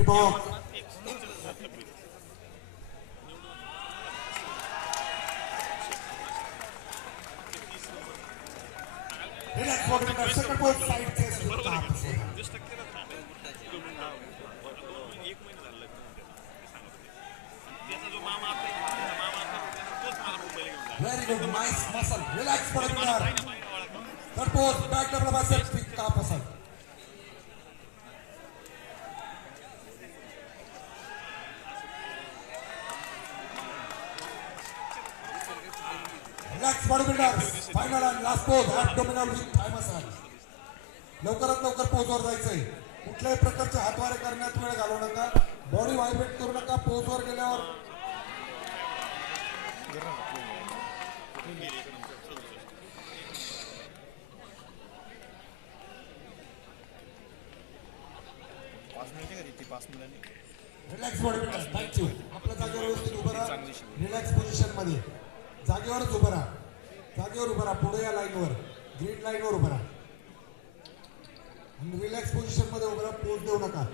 Mystery box. Relax bodybuilder. Second both side chest with calf. Very good, nice muscle. Relax bodybuilder. Third pose, back double biceps with calf muscle. Relax bodybuilders. Final and last pose, abdominal with thigh massage. लवकरात लवकर पोजवर जायचंय. कुठल्याही प्रकारचे हातवारे करण्यात वेळ घालवू नका. बॉडी व्हायब्रेट करू नका. पोजवर गेल्यावर रिलॅक्स बॉडीबिल्डर. थँक्यू. आपल्या जागेवर व्यवस्थित उभं राहा. रिलॅक्स पोझिशन मध्ये जागेवरच उभं राहा. जागेवर उभं राहा. पुढे या लाईनवर, ग्रीन लाईनवर उभं राहा. रिलॅक्स पोझिशन मध्ये उभं राहा. पोज देऊ नका.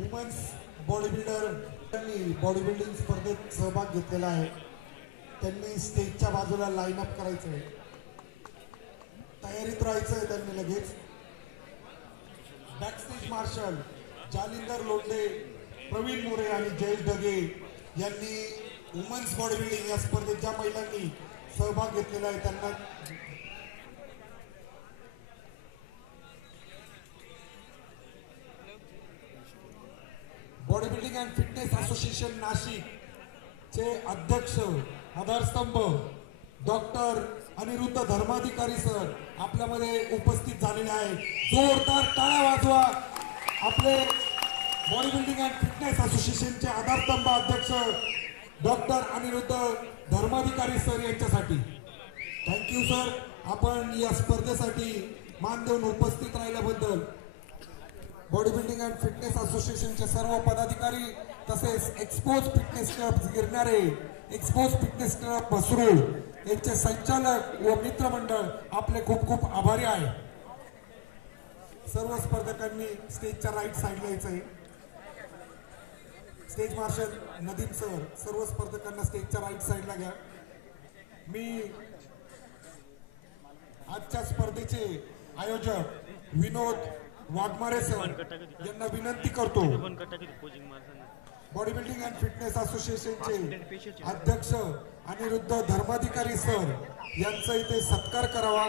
वुमन्स बॉडीबिल्डर बॉडी बिल्डिंग स्पर्धेत सहभाग घेतलेला आहे. त्यांनी स्टेजच्या बाजूला लाईन अप करायचंय. तयारीत राहायचंय त्यांनी लगेच. बॅकस्टेज मार्शल जालिंदर लोंढे, प्रवीण मोरे आणि जयेश ढगे यांनी वुमन्स बॉडी बिल्डिंग या स्पर्धेत ज्या महिलांनी सहभाग घेतलेला आहे त्यांना body building and fitness association Nashik चे अध्यक्ष आधारस्तंभ डॉक्टर अनिरुद्ध धर्माधिकारी सर आपल्यामध्ये उपस्थित झालेले आहे. जोरदार टाळ्या वाजवा आपले बॉडी बिल्डिंग अँड फिटनेस असोसिएशनचे आधारस्तंभ अध्यक्ष डॉक्टर अनिरुद्ध धर्माधिकारी सर यांच्यासाठी. थँक्यू सर, आपण या स्पर्धेसाठी मान देऊन उपस्थित राहिल्याबद्दल. बॉडी बिल्डिंग अँड फिटनेस असोसिएशनचे सर्व पदाधिकारी तसेच Expose fitness club Girnare, Expose fitness club Basrul यांचे संचालक व मित्रमंडळ आपले खूप खूप आभारी आहे. सर्व स्पर्धकांनी स्टेजच्या राईट साईडला यायचंय. स्टेज मार्शल नदीम सर सर्व स्पर्धकांना स्टेजच्या राईट साईडला घ्या. मी आजच्या स्पर्धेचे आयोजक विनोद वाघमारे सर यांना विनंती करतो. बॉडी बिल्डिंग अँड फिटनेस असोसिएशनचे अध्यक्ष अनिरुद्ध धर्माधिकारी सर यांचा इथे सत्कार करावा.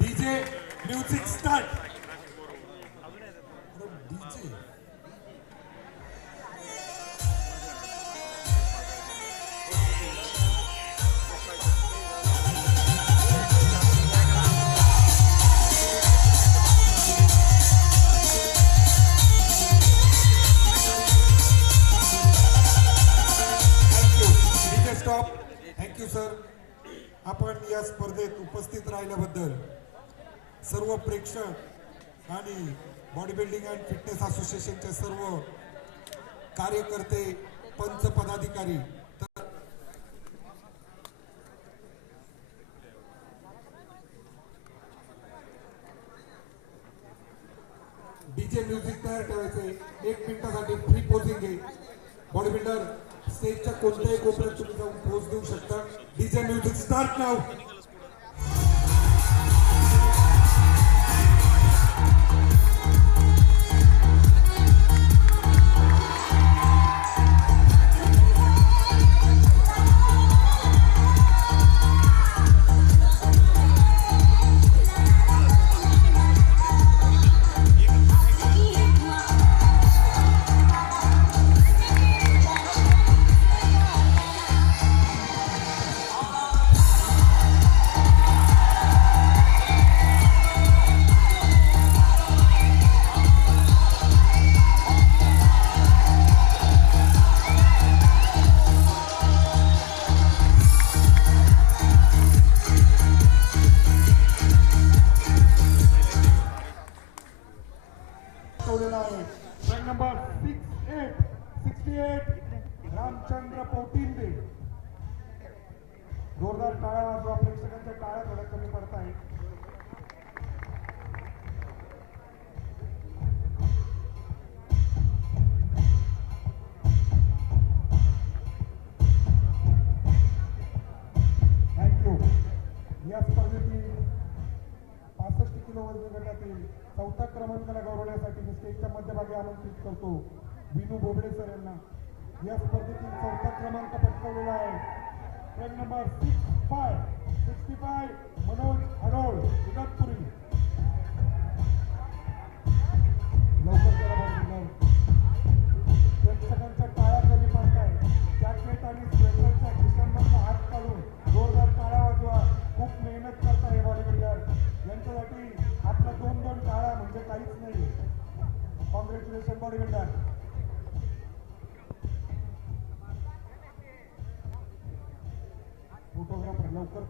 DJ music start. DJ stop. Thank you sir, आपण या स्पर्धेत उपस्थित राहिल्याबद्दल सर्व प्रेक्षक आणि बॉडी बिल्डिंग अँड फिटनेस असोसिएशनचे सर्व कार्यकर्ते, पंच पदाधिकारी डीजे म्युझिक तयार ठेवायचे. 1 मिनिटासाठी फ्री पोजिंग आहे. बॉडी बिल्डर स्टेजच्या कोणत्याही कोपऱ्यात तुम्ही जाऊन पोज देऊ शकता. डीजे म्युझिक स्टार्ट नाव. 68 रामचंद्र पोटिंदे. जोरदार टाळ्या वाजवा. प्रेक्षकांच्या टाळ्या थोड्या कमी पडत आहेत. थँक्यू. या स्पर्धेतील 65 किलो वजनी गटातील चौथ्या क्रमांकाला गौरवण्यासाठी मी स्टेजच्या मध्यभागी आमंत्रित करतो विनू बोबडे सर यांना. या स्पर्धेतील चौथा क्रमांक पटकावलेला आहे ट्रक नंबर 65 मनोज हडोळ इगतपुरी. लवकर करा बरं. प्रेक्षकांच्या टाळ्या कमी पडत आहेत. जॅकेट आणि स्वेटरच्या खिशांमधून हात काढून जोरदार टाळ्या वाजवा. खूप मेहनत करता हे बॉडी बिल्डर. यांच्यासाठी आपल्या 2-2 टाळ्या म्हणजे काहीच नाही. Congratulation body builder. फोटोग्राफर लवकर.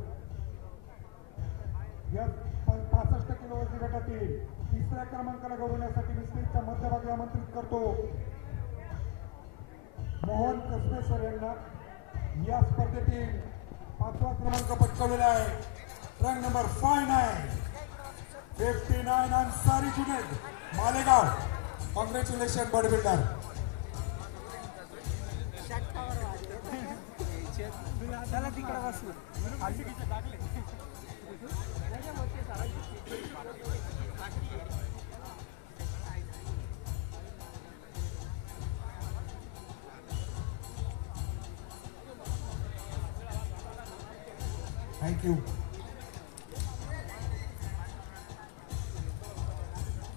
या 65 किलो वजनी गटातील तिसऱ्या क्रमांकाला गौरवण्यासाठी मी स्टेजच्या मध्यभागी आमंत्रित करतो मोहन कसबे सर यांना. या स्पर्धेतील 5वा क्रमांक पटकावलेला आहे truck number 59 Ansari Junaid Malegaon. Congratulation body builder. त्याला तिकडे बसलो. थँक्यू.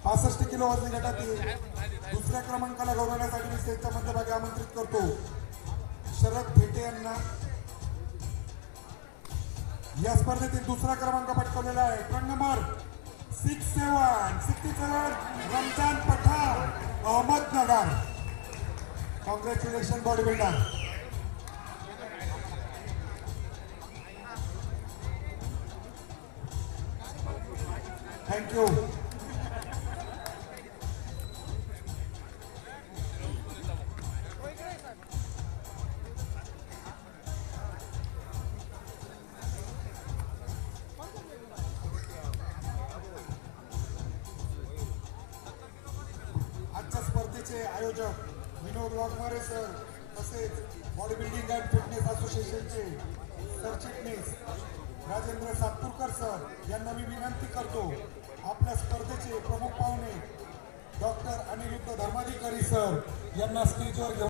65 किलो वजनी गटातील दुसऱ्या क्रमांकाला गौरवण्यासाठी मी स्टेजच्या मध्यभागी आमंत्रित करतो शरद भेटे यांना. या स्पर्धेतील दुसरा क्रमांक पटकावलेला आहे truck number 67 Ramzan Pathan Ahmednagar. Congratulation body builder. Thank you. आजच्या स्पर्धेचे आयोजक विनोद वाघमारे सर तसेच बॉडी बिल्डिंग अँड फिटनेस असोसिएशनचे सरचिटणीस राजेंद्र सातपूरकर सर यांना मी विनंती करतो आपल्या स्पर्धेचे प्रमुख पाहुणे डॉक्टर अनिरुद्ध धर्माधिकारी सर यांना स्टेजवर घेऊन